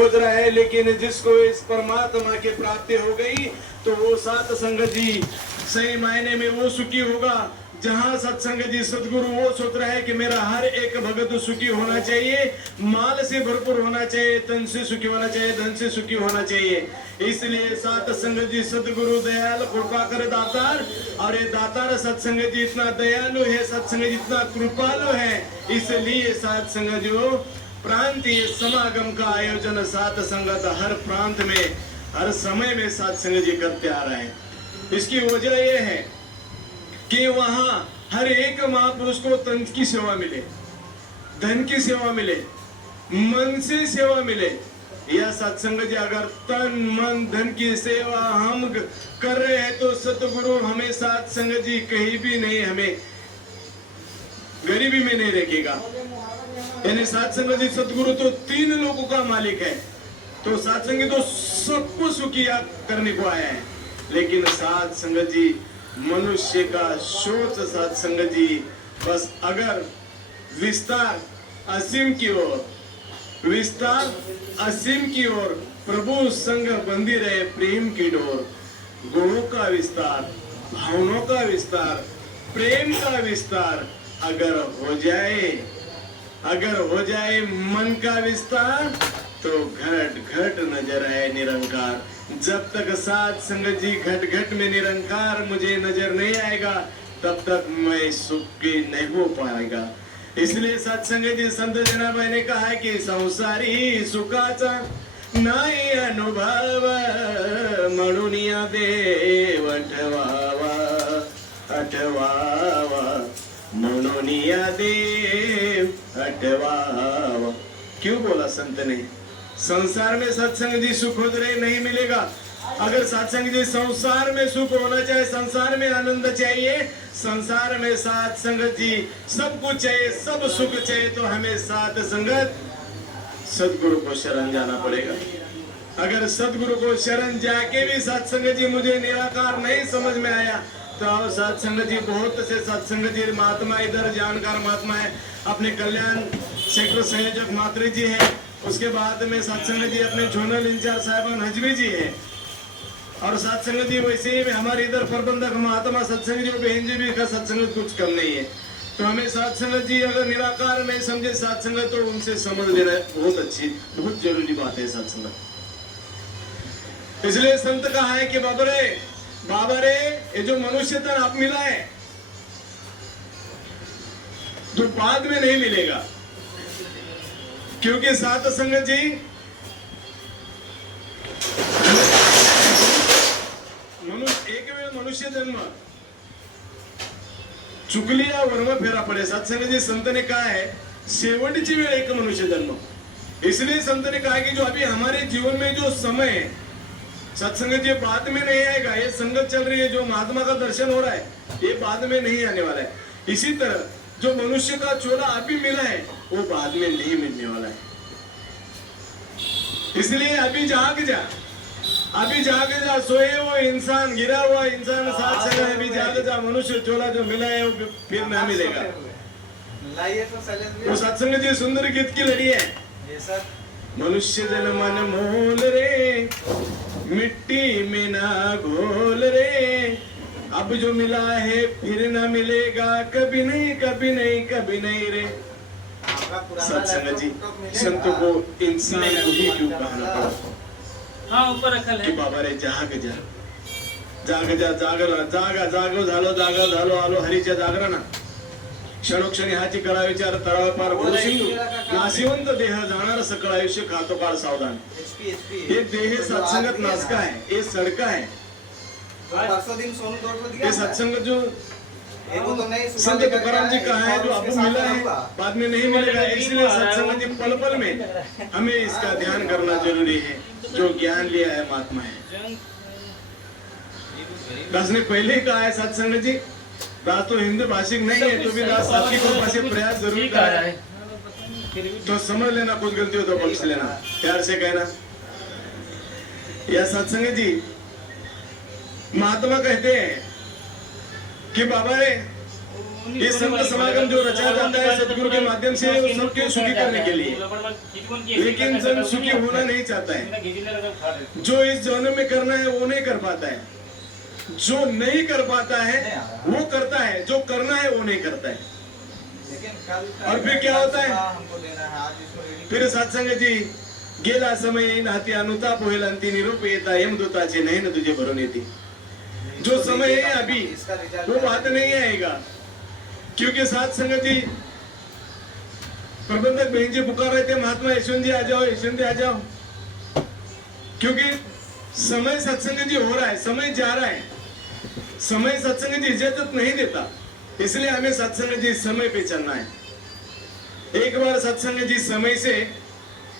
खोज रहा है, लेकिन जिसको इस परमात्मा की प्राप्ति हो गई तो वो सात संगत जी सही मायने में वो सुखी होगा। जहां सत्संग जी सदगुरु वो सोच रहा है कि मेरा हर एक भगत सुखी होना चाहिए, माल से भरपूर होना चाहिए, तन से सुखी होना चाहिए, धन से सुखी होना चाहिए। इसलिए सात संगत जी सदगुरु दयाल कृपा कर दातार, और ये दातार सत्संग जी इतना दयालु है, सत्संग जी इतना कृपालु है, इसलिए सात संगत जो प्रांतीय समागम का आयोजन सात संगत हर प्रांत में हर समय में सात संगत जी करते आ रहे हैं। इसकी वजह यह है कि वहां हर एक महापुरुष को तन की सेवा मिले, धन की सेवा मिले, मन से सेवा मिले। यह सत्संग जी अगर तन मन धन की सेवा हम कर रहे हैं तो सतगुरु हमें सत्संग जी कहीं भी नहीं, हमें गरीबी में नहीं रखेगा। यानी सत्संग जी सतगुरु तो तीन लोगों का मालिक है, तो सत्संग तो सबको सुखी करने को आया है। लेकिन सात संगत जी मनुष्य का सोच सत्संग जी बस अगर विस्तार असीम की ओर, विस्तार असीम की ओर, प्रभु संग बंदी रहे प्रेम की डोर। गुणों का विस्तार, भावनाओं का विस्तार, प्रेम का विस्तार अगर हो जाए मन का विस्तार तो घट घट नजर आए निरंकार। जब तक सात संगत जी घट घट में निरंकार मुझे नजर नहीं आएगा तब तक मैं सुखी नहीं हो पाएगा। इसलिए सत्संग जी संत जनाबाई ने कहा है कि संसारी सुखाचा नाही अनुभव म्हणून या देव ठवावा अठवावा, म्हणून या देव अठवावा। क्यों बोला संत ने? संसार में सत्संग जी सुख खोज रहे नहीं मिलेगा। अगर सत्संग जी संसार में सुख होना चाहिए, संसार में आनंद चाहिए, संसार में सात संगत जी सब कुछ चाहिए, सब सुख चाहिए, तो हमें सात संगत सदगुरु को शरण जाना पड़ेगा। अगर सदगुरु को शरण जाके भी सत्संग जी मुझे निराकार नहीं समझ में आया तो सत्संग जी बहुत से सत्संग जी महात्मा इधर जानकार महात्मा है, अपने कल्याण सेक्टर संयोजक मात्री जी है, उसके बाद में सत्संग जी अपने जोनल इंचार्ज साहिबान हजवी जी है, और सत्संग जी वैसे ही हमारे इधर प्रबंधक महात्मा सत्संग जी बहन जी भी का सत्संग कुछ कम नहीं है। तो हमें सत्संग जी अगर निराकार नहीं समझे सत्संग तो उनसे समझ लेना बहुत अच्छी बहुत जरूरी बात है सत्संग। इसलिए संत कहा है कि बाबा रे ये जो मनुष्य तन आप मिला है जो बाद में नहीं मिलेगा, क्योंकि सात संगत जी एक वेळ मनुष्य जन्म चुकलिया वर्म फेरा पड़े। सत्संग जी संत ने कहा है शेवटची वेळ एक मनुष्य जन्म। इसलिए संत ने कहा कि जो अभी हमारे जीवन में जो समय है सत्संग जी बाद में नहीं आएगा, ये संगत चल रही है, जो महात्मा का दर्शन हो रहा है ये बाद में नहीं आने वाला है। इसी तरह जो मनुष्य का चोला अभी मिला है वो बाद में नहीं मिलने वाला है। इसलिए अभी जाग जा, सोए वो इंसान, गिरा हुआ इंसान साथ चला है, अभी जाग जा, मनुष्य चोला जो मिला है वो फिर नहीं मिलेगा। वो सत्संग जी सुंदर गीत की लड़ी है, मनुष्य जन मन मोल रे मिट्टी में ना घोल रे, अब जो मिला है फिर ना मिलेगा, कभी नहीं कभी नहीं कभी नहीं रे। सत्संग जी संतों को इंसान को ही क्यों कहना पड़ा? हाँ ऊपर रखल है कि बाबा रे जाग जा जागो झालो आलो हरीच्या जागरणा, क्षणोक्षणी हाची कळा विचार तळावर पार भरसिंधू, नाशिवंत देह जाणार सकळ आयुष्य खातो काळ सावधान। ये देह सत्संगत नासका है, ये सड़का है, ये सत्संग जो संत तुकाराम जी कहा है जो अब मिला है बाद में नहीं मिलेगा। इसलिए सत्संग जी पल पल में हमें इसका ध्यान करना जरूरी है। जो ज्ञान लिया है महात्मा है, दास ने पहले ही कहा है सत्संग जी, दास तो हिंदी भाषिक नहीं है तो भी दास आपकी कृपा से प्रयास जरूर कर रहा है, तो समझ लेना, कुछ गलती हो तो बख्श लेना, प्यार से कहना। यह सत्संग जी महात्मा कहते हैं कि बाबा रे ये संत समागम जो रचा जाता है सदगुरु के माध्यम से वो सबके सुखी करने के लिए, लेकिन जन सुखी होना नहीं चाहता है। जो इस जन्म में करना है वो नहीं कर पाता है, जो नहीं कर पाता है वो करता है, जो करना है वो नहीं करता है। और फिर क्या होता है, फिर सत्संग जी गेला समय नाती अनुताप होईल अंती निरूप येता यमदूताचे नहीं न तुझे भरून येते। जो समय है अभी वो बात नहीं आएगा, क्योंकि साथ संगत जी प्रबंधक बहन जी पुकार रहे थे, महात्मा यशवंत जी आ जाओ, यशवंत जी आ जाओ, क्योंकि समय सत्संग जी हो रहा है, समय जा रहा है, समय सत्संग जी इजाजत नहीं देता, इसलिए हमें सत्संग जी समय पे चलना है। एक बार सत्संग जी समय से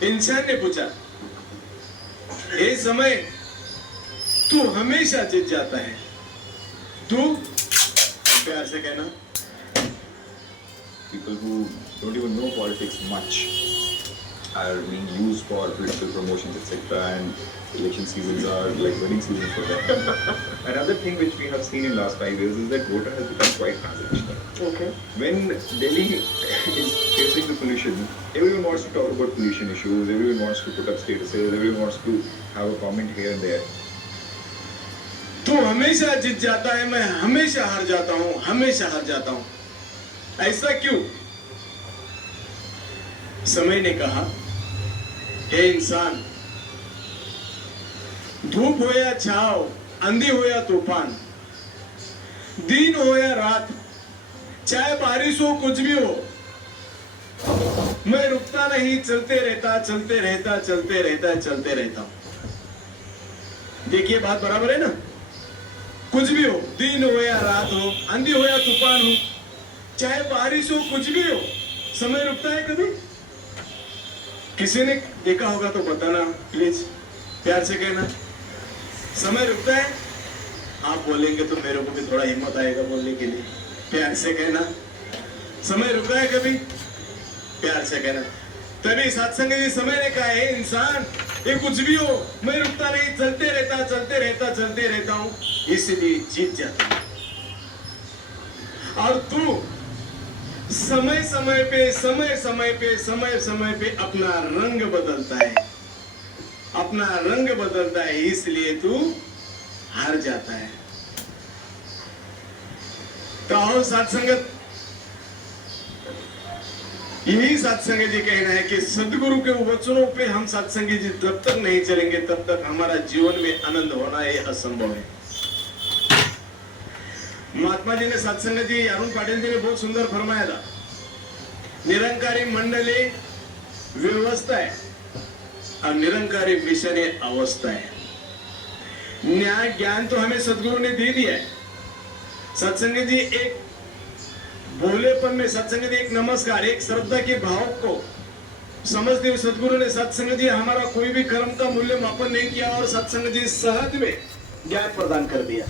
इंसान ने पूछा, ये समय तू हमेशा जीत जाता है, तू प्यार से कहना। People who don't even know politics much are being used for political promotions, etc. And election seasons are like winning seasons for them. Another thing which we have seen in last 5 years is that voter has become quite transactional. Okay. When Delhi is facing the pollution, everyone wants to talk about pollution issues, everyone wants to put up statuses, everyone wants to have a comment here and there. तू हमेशा जीत जाता है, मैं हमेशा हार जाता हूं, हमेशा हार जाता हूं, ऐसा क्यों? समय ने कहा, हे इंसान, धूप हो या छाव, आंधी हो या तूफान, दिन हो या रात, चाहे बारिश हो, कुछ भी हो, मैं रुकता नहीं, चलते रहता, चलते रहता, चलते रहता, चलते रहता हूं। देखिए बात बराबर है ना? कुछ भी हो, दिन हो या रात हो, आंधी हो या तूफान हो, चाहे बारिश हो, कुछ भी हो, समय रुकता है कभी? किसी ने देखा होगा तो बताना प्लीज, प्यार से कहना, समय रुकता है? आप बोलेंगे तो मेरे को भी थोड़ा हिम्मत आएगा बोलने के लिए, प्यार से कहना, समय रुका है कभी? प्यार से कहना। तभी सत्संग जी समय ने कहा, है इंसान, ये कुछ भी हो, मैं रुकता नहीं, चलते रहता, चलते रहता, चलते रहता हूं, इसलिए जीत जाता हूं। और तू समय समय पे, समय समय पे, समय समय पे अपना रंग बदलता है, अपना रंग बदलता है, इसलिए तू हार जाता है। तो आओ सत्संगत, यही सत्संग जी कहना है कि सदगुरु के वचनों पे हम सत्संगी जी जब तक नहीं चलेंगे तब तक हमारा जीवन में आनंद होना ये असंभव है। महात्मा जी ने सत्संग जी अरुण पाटिल जी ने बहुत सुंदर फरमाया था, निरंकारी मंडली व्यवस्था है और निरंकारी मिशन ये अवस्था है। न्याय ज्ञान तो हमें सदगुरु ने दे दिया है। सत्संग जी एक भोलेपन में, सत्संग जी एक नमस्कार, एक श्रद्धा के भाव को समझते हुए सदगुरु ने सत्संग जी हमारा कोई भी कर्म का मूल्य मापन नहीं किया और सत्संग जी सहज में ज्ञान प्रदान कर दिया।